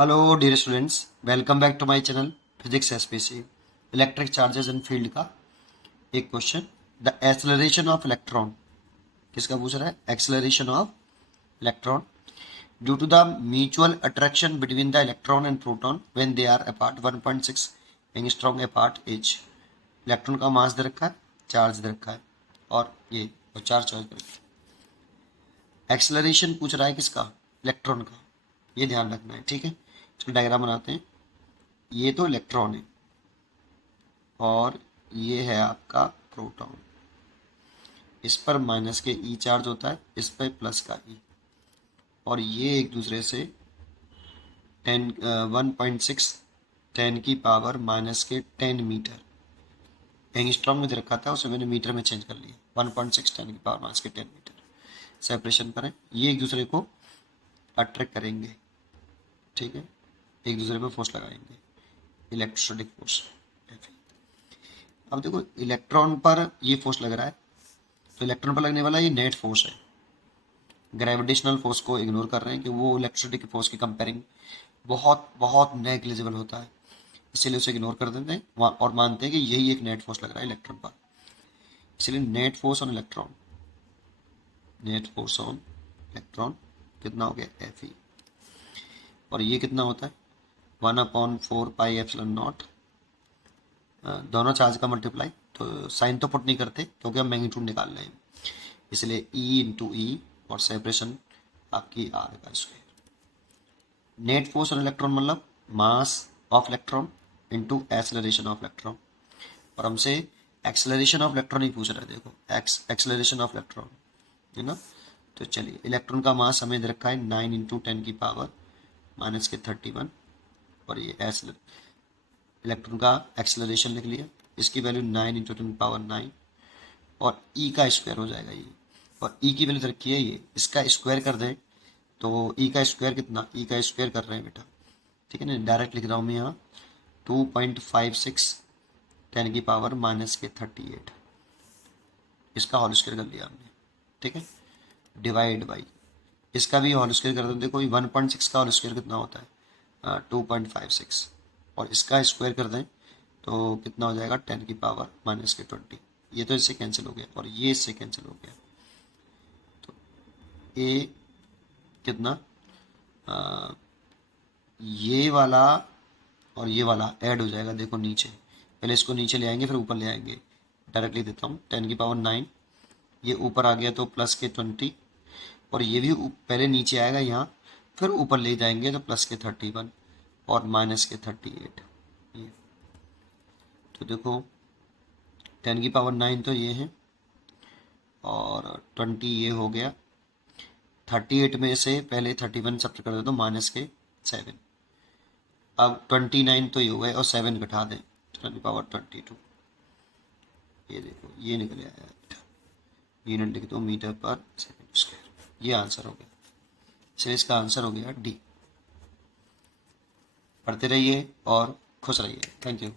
Hello dear students, welcome back to my channel physics SPC. Electric charges in field का एक question. The acceleration of electron, किसका पूछ रहा है? Acceleration of electron due to the mutual attraction between the electron and proton when they are apart 1.6 angstrom apart H. Electron का mass दे रखा है, charge दे रखा है और ये चार्ज दे रखा है। एक्सेलरेशन पूछ रहा है किसका? इलेक्ट्रॉन का। ये ध्यान रखना है, ठीक है। इसको डायग्राम बनाते हैं। ये तो इलेक्ट्रॉन है और ये है आपका प्रोटॉन। इस पर माइनस के ई चार्ज होता है, इस पर प्लस का ई, और ये एक दूसरे से 1.6 10 की पावर माइनस के 10 मीटर एंगस्ट्रॉम में दे रखा था, उसे मैंने मीटर में चेंज कर लिया। 1.6 10 की पावर माइनस के 10 मीटर सेपरेशन पर है। ये एक दूसरे को अट्रैक्ट करेंगे, ठीक है, एक दूसरे पर फोर्स लगाएंगे, इलेक्ट्रोस्टैटिक फोर्स। अब देखो इलेक्ट्रॉन पर ये फोर्स लग रहा है, तो इलेक्ट्रॉन पर लगने वाला ये नेट फोर्स है। ग्रेविटेशनल फोर्स को इग्नोर कर रहे हैं कि वो इलेक्ट्रिसिटी फोर्स की कंपेयरिंग बहुत बहुत नेग्लिजिबल होता है, इसीलिए उसे इग्नोर कर देते हैं और मानते हैं कि यही एक नेट फोर्स लग रहा है इलेक्ट्रॉन पर। इसलिए net force on electron, net force on electron कितना हो गया? F E. और ये कितना होता है? 1/4 पाई एप्सिलॉन नॉट, दोनों चार्ज का मल्टीप्लाई। तो साइन तो पुट नहीं करते क्योंकि हम मैग्नीट्यूड निकाल रहे हैं, इसलिए ई इंटू ई और सेपरेशन आपकी आर का square. Net force on electron मतलब mass of electron into acceleration of electron. और हमसे एक्सेलरेशन ऑफ इलेक्ट्रॉन ही पूछ रहे हैं। देखो एक्सेलरेशन ऑफ इलेक्ट्रॉन है ना। तो चलिए, इलेक्ट्रॉन का मास हमें दे रखा है 9 इंटू 10 की पावर माइनस के 31, और ये इलेक्ट्रॉन का एक्सेलरेशन लिख लिया। इसकी वैल्यू 9 इंटू 10 पावर 9 और ई का स्क्वायर हो जाएगा ये, और ई की वैल्यू रखी है ये, इसका स्क्वायर कर दें तो ई का स्क्वायर कितना? ई का स्क्वायर कर रहे हैं बेटा, ठीक है ना। डायरेक्ट लिख रहा हूँ मैं यहाँ 2.56 10 की पावर माइनस के 38, इसका होल स्क्वायर कर लिया हमने, ठीक है। डिवाइड बाई इसका भी होल स्क्वायर कर दें। देखो 1.6 का होल स्क्वायर कितना होता है? 2.56, और इसका स्क्वायर कर दें तो कितना हो जाएगा? 10 की पावर माइनस के 20। ये तो इससे कैंसिल हो गया और ये इससे कैंसिल हो गया, तो ए कितना? ये वाला और ये वाला ऐड हो जाएगा। देखो नीचे, पहले इसको नीचे ले आएंगे फिर ऊपर ले आएंगे। डायरेक्टली देता हूँ, 10 की पावर 9, ये ऊपर आ गया तो प्लस के 20, और ये भी पहले नीचे आएगा यहाँ, फिर ऊपर ले जाएंगे तो प्लस के 31 और माइनस के 38। ये तो देखो 10 की पावर 9 तो ये है, और 20 ये हो गया। 38 में से पहले 31 सब्ट्रैक्ट कर दो तो माइनस के 7। अब 29 तो ये हो गए और 7 घटा दें, 10 की पावर 22। ये देखो ये निकल आया, यूनिट लिख दो मीटर पर सेकेंड स्क्वायर। ये आंसर हो गया। चलिए, इसका आंसर हो गया डी। पढ़ते रहिए और खुश रहिए। Thank you.